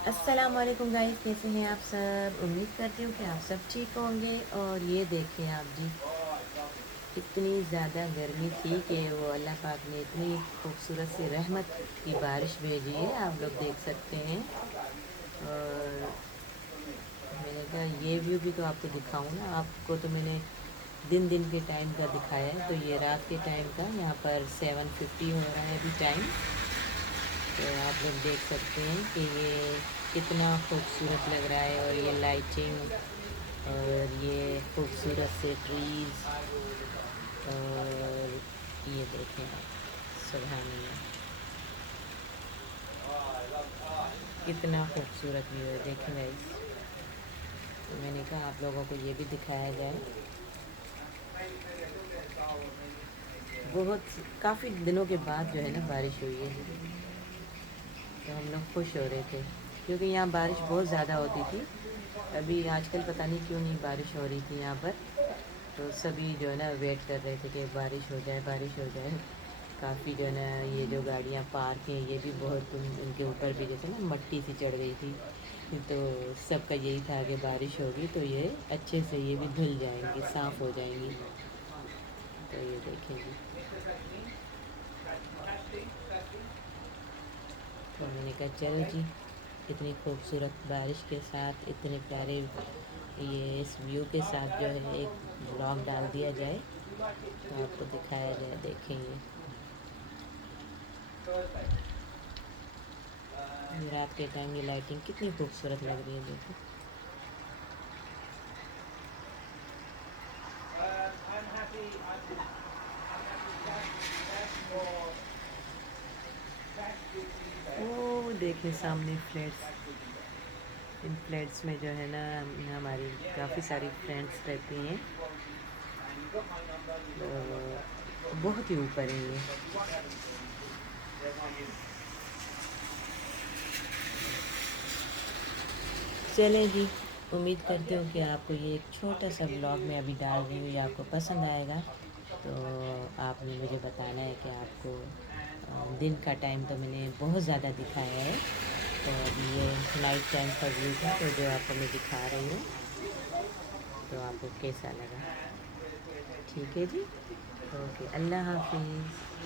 अस्सलाम वालेकुम गाइस, कैसे हैं आप सब। उम्मीद करती हूँ कि आप सब ठीक होंगे। और ये देखें आप जी, इतनी ज़्यादा गर्मी थी कि वो अल्लाह पाक ने इतनी खूबसूरत सी रहमत की बारिश भेजी है, आप लोग देख सकते हैं। और मैंने कहा ये व्यू भी तो आपको दिखाऊं ना। आपको तो मैंने दिन दिन के टाइम का दिखाया है, तो ये रात के टाइम का। यहाँ पर 7:50 हो रहा है अभी टाइम। तो आप लोग देख सकते हैं कि ये कितना खूबसूरत लग रहा है। और ये लाइटिंग और ये खूबसूरत से ट्रीज़। और ये देखें आप, सुभान अल्लाह, कितना खूबसूरत व्यू है। देखें गाइस, तो मैंने कहा आप लोगों को ये भी दिखाया जाए। बहुत काफ़ी दिनों के बाद जो है ना बारिश हुई है, तो हम लोग खुश हो रहे थे, क्योंकि यहाँ बारिश बहुत ज़्यादा होती थी। अभी आजकल पता नहीं क्यों नहीं बारिश हो रही थी यहाँ पर। तो सभी जो है ना वेट कर रहे थे कि बारिश हो जाए, बारिश हो जाए। काफ़ी जो है ना ये जो गाड़ियाँ पार्क हैं ये भी बहुत उनके ऊपर भी जैसे ना मट्टी सी चढ़ गई थी। तो सबका यही था कि बारिश होगी तो ये अच्छे से ये भी धुल जाएंगी, साफ़ हो जाएंगी। तो ये देखेंगे। तो मैंने कहा चलो जी, इतनी खूबसूरत बारिश के साथ, इतने प्यारे ये इस व्यू के साथ जो है एक ब्लॉग डाल दिया जाए, तो आपको दिखाया जाए। देखेंगे ये रात के टाइम की लाइटिंग कितनी खूबसूरत लग रही है, देखो। वो देखें सामने फ्लैट्स। इन फ्लैट्स में जो है ना हमारी काफ़ी सारी फ्रेंड्स रहती हैं। तो बहुत ही ऊपर है ये। चलें जी, उम्मीद करती हूँ कि आपको ये एक छोटा सा ब्लॉग मैं अभी डाल रही हूँ, ये आपको पसंद आएगा। तो आपने मुझे बताना है कि आपको दिन का टाइम तो मैंने बहुत ज़्यादा दिखाया है, तो अभी ये नाइट टाइम का व्यू था, तो जो आपको मैं दिखा रही हूँ, तो आपको कैसा लगा। ठीक है जी, ओके, अल्लाह हाफिज़।